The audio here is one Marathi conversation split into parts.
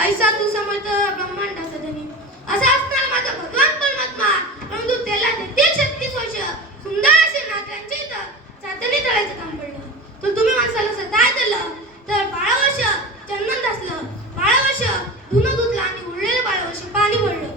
ऐसा तू समर्थ ब्रह्मांडाचा धनी असा असताना माझा भगवान परमात्मा परंतु त्याला देखील 36 वर्ष सुंदर असे नागरांच्या इथं चाचणी तळायचं काम पडलं. तर तुम्ही माणसाला सताय दिलं तर 12 वर्ष चंदन घासलं, 12 वर्ष धुणं धुतलं आणि उरलेले 12 वर्ष पाणी भरलं.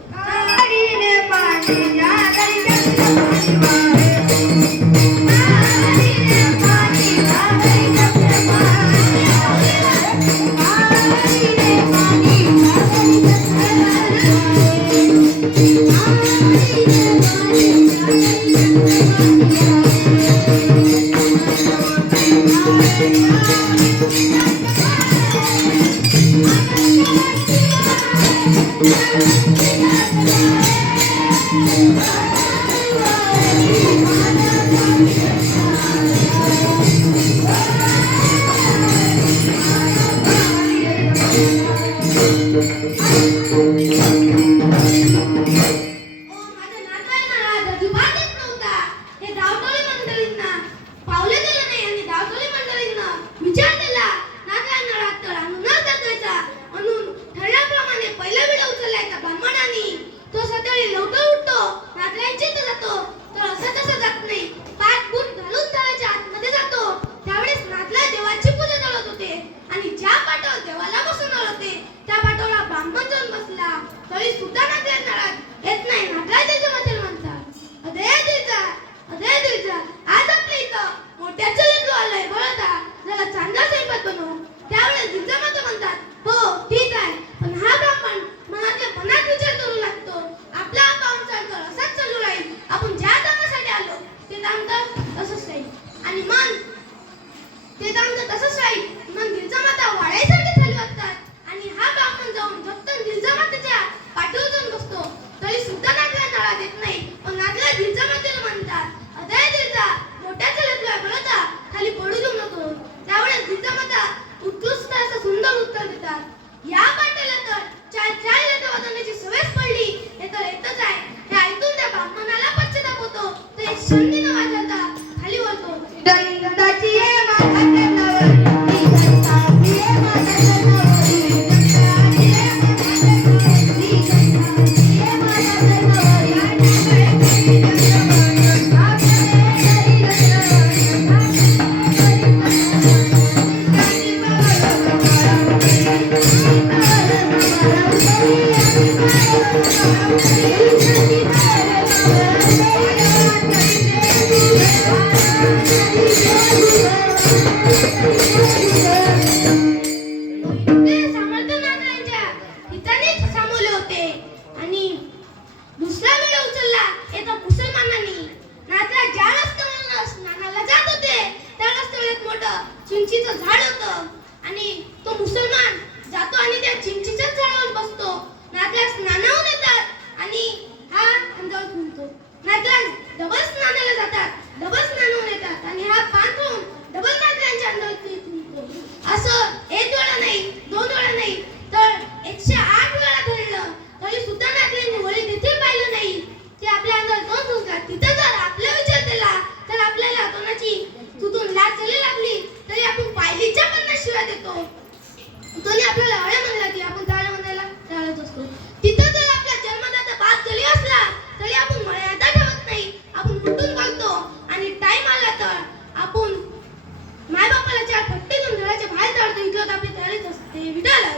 चिंचीचं झाड होतं आणि तो मुसलमान जातो आणि त्या चिंचीच्या झाडावर बसतो. नात्या स्नानावर येतात आणि हा अंधावर घुमतो. नात्या डबल स्नानाला जातात, डबल स्नानावर येतात आणि हा पान खाऊन डबल नात्यांच्या अंधावर घुमतो. असं एक वेळा नाही, दोन वेळा नाही तर 108 वेळा घडलं तरी सुद्धा नात्यांनी वळी देखील पाहिलं नाही. ते आपल्या अंगावर दोन घुसतात. तिथं जर आपला विचार केला तर आपल्याला कोणाची तुतून लाज झाली लागली तरी आपण पायलीच्या पण शिवाय देतो. कोणी आपल्याला हळ्या म्हणला की आपण टाळ्या म्हणायला टाळत असतो. तिथं जर आपल्या जन्मदाता बाप जरी असला तरी आपण मर्यादा ठेवत नाही. आपण उठून बोलतो आणि टाइम आला तर आपण मायबापाला चार फट्टे देऊन घराच्या बाहेर काढतो. इथलं आपली तयारीच असते. विडाला